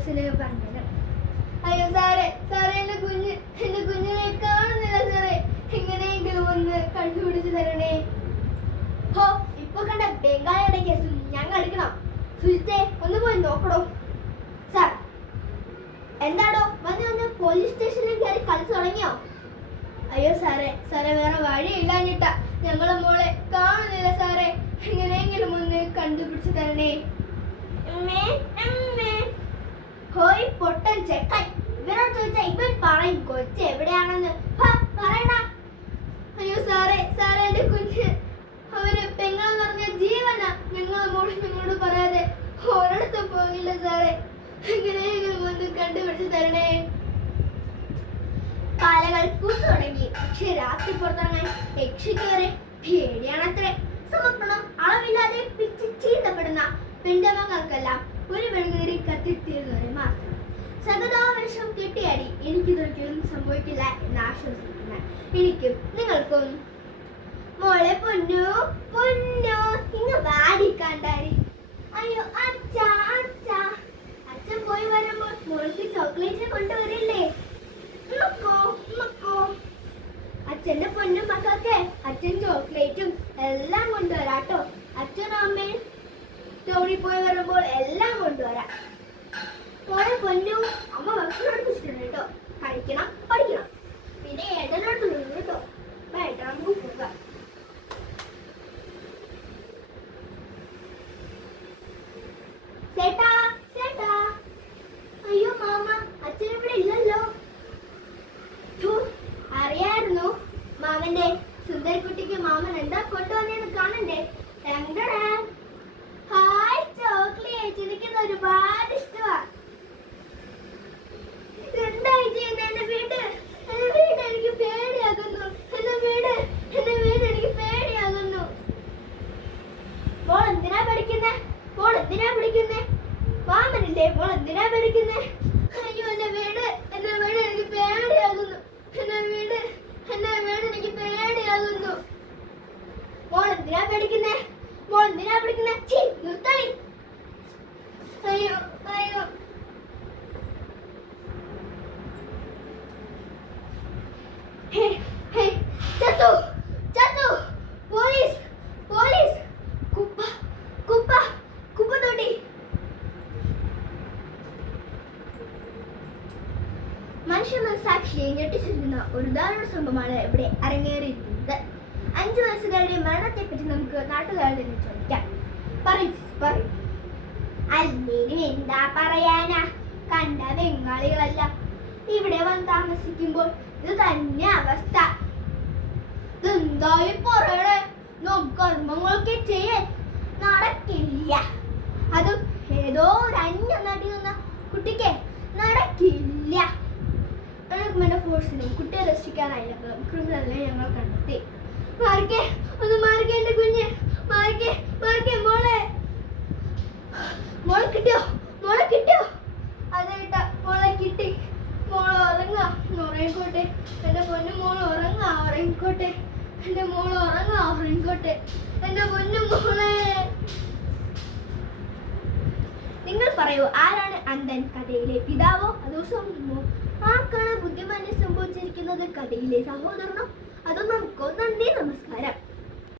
ബസ്സിന് പറഞ്ഞത്. അയ്യോ സാറേ, സാറേ എന്റെ കുഞ്ഞിനെ കാണുന്നില്ല സാറേ, എങ്ങനെയെങ്കിലും ഒന്ന് കണ്ടുപിടിച്ച് തരണേ. ഹോ, ഇപ്പൊ കണ്ട ബംഗാളിയുടെ കേസ് ഞങ്ങൾ എടുക്കണം. സുജിത്തെ ഒന്ന് പോയി നോക്കണോ? സാർ എന്താടോ വന്ന് പോലീസ് സ്റ്റേഷനിൽ കയറി കളിച്ചു തുടങ്ങിയോ? അയ്യോ സാറേ, സാറേ വേറെ വഴിയില്ലാഞ്ഞിട്ടാ, ഞങ്ങളെ മോളെ കാണുന്നില്ല സാറേ, എങ്ങനെയെങ്കിലും ഒന്ന് കണ്ടുപിടിച്ച് തരണേ. ഹോയ് പൊട്ടൻ ചെക്കൻ, ഇവരോട് ചോദിച്ചാ ഇവൻ പറയും കൊച്ച് എവിടെയാണെന്ന്. പറയടാ. അയ്യോ സാറേ, സാറേ എന്റെ കുഞ്ഞ്, അവര് പെങ്ങളെന്ന് പറഞ്ഞ ജീവനാ. ഞങ്ങളെ മോള് ഞങ്ങളോട് പറയാതെ ഒരിടത്തും പോകില്ല സാറേ, എങ്ങനെയെങ്കിലും ഒന്ന് കണ്ടുപിടിച്ച് തരണേ. കാലകൾ പൂത്തു തുടങ്ങി. പക്ഷെ രാത്രി പുറത്തിറങ്ങാൻ യക്ഷിക്കേറെ പേടിയാണത്രേ. സമർപ്പണം അളവില്ലാതെ പിച്ച് ചീന്തപ്പെടുന്ന പെൺജനങ്ങൾക്കെല്ലാം ഒരു വെളുകേറി കത്തിത്തീർന്നവരെ മാത്രം. സതതാവേഷം കെട്ടിയാടി എനിക്കിതൊരിക്കലും സംഭവിക്കില്ല എന്ന് ആശ്വസിക്കുന്ന എനിക്കും നിങ്ങൾക്കും. മോളെ പൊന്നു പൊന്നു ഇങ്ങ് വാടിക്കാണ്ടാരി. അയ്യോ അച്ഛാ അച്ഛാ, അച്ഛൻ പോയി വരുമ്പോൾ മോൾക്ക് ചോക്ലേറ്റ് കൊണ്ടുവരില്ലേ? അച്ഛന്റെ പൊന്നും മക്കൾക്ക് അച്ഛൻ ചോക്ലേറ്റും എല്ലാം കൊണ്ടുവരാട്ടോ. അച്ഛനും അമ്മയും ടൗണിൽ പോയി വരുമ്പോൾ എല്ലാം കൊണ്ടുവരാം. മോളെ പൊന്നു, അമ്മ ഭക്ഷണം എടുത്തിട്ടുണ്ട് കേട്ടോ. കഴിക്കണം, പഠിക്കണം, പിന്നെ ഏട്ടനോട് കേട്ടോ. ഏട്ടാ നമുക്ക് പോകാം. ചേട്ടാ ചേട്ടാ. അയ്യോ മാമ, അച്ഛൻ ഇവിടെ ഇല്ലല്ലോ. അറിയായിരുന്നു മാമന്റെ സുന്ദരിക്കുട്ടിക്ക് മാമൻ എന്താ കൊണ്ടുവന്നേന്ന് കാണണ്ടേ? ഹായ് ചോക്ലേറ്റ്, എനിക്കിത് ഒരുപാട് ഇഷ്ടമാ. എന്തായി ചെയ്യുന്നത്? എന്റെ വീട് എനിക്ക് പേടിയാകുന്നു. എന്റെ വീട് എനിക്ക് പേടിയാകുന്നു. മോൾ എന്തിനാ പഠിക്കുന്നേ? മോൾ എന്തിനാ പഠിക്കുന്നേ? മാമനില്ലേ, മോൾ എന്തിനാ പഠിക്കുന്നേ? അയ്യോ എന്റെ വീട് എനിക്ക് പേടിയാകുന്നു. എന്റെ വീട് എനിക്ക് പേടിയാകുന്നു. മോൾ എന്തിനാ പഠിക്കുന്നേ? മോൾ എന്തിനാ പഠിക്കുന്നേ? നിർത്തണി. അയ്യോ അയ്യോ. ചത്തു ചത്തു. Police police. കുപ്പ തൊട്ടി. മനുഷ്യ മനസാക്ഷിയെ ഞെട്ടിച്ചിരിക്കുന്ന ഒരു ദാരുണ സംഭവമാണ് ഇവിടെ അരങ്ങേറിയിരിക്കുന്നത്. 5 വയസ്സുകാരുടെ മരണത്തെ പറ്റി നമുക്ക് നാട്ടുകാരിൽ നിന്ന് ചോദിക്കാം. അല്ലേലും എന്താ പറയാനാ, കണ്ട ബംഗാളികളല്ല ഇവിടെ വന്ന് താമസിക്കുമ്പോൾ ഇത് തന്നെ അവസ്ഥ. എന്തായി പറയണേ? കർമ്മങ്ങളൊക്കെ ചെയ്യാൻ നടക്കില്ല. അതും ഏതോ ഒരു അന്യം നടിയുന്ന കുട്ടിക്ക് നടക്കില്ല. ഫോഴ്സിനും കുട്ടിയെ രക്ഷിക്കാനായിട്ടുള്ള ക്രിമിനലിനെ ഞങ്ങൾ കണ്ടെത്തി. മാറിക്കേ, ഒന്ന് മാറിക്കേ എന്റെ കുഞ്ഞ്, മാറിക്കേ. മോളെ കിട്ടിയോ? അതേട്ടാ, മോളെ കിട്ടി. മോള് ഉറങ്ങിക്കോട്ടെ. എന്റെ പൊന്നു മോള് ഉറങ്ങിക്കോട്ടെ. എന്റെ മോള് ഉറങ്ങിക്കോട്ടെ. എന്റെ പൊന്നു മോളെ. നിങ്ങൾ പറയൂ, ആരാണ് അന്ധൻ? കഥയിലെ പിതാവോ അതോ സമൂഹമോ? ആർക്കാണ് ബുദ്ധിമാന്യം സംഭവിച്ചിരിക്കുന്നത്? കഥയിലെ സഹോദരനോ അതോ നമുക്കോ? നന്ദി, നമസ്കാരം.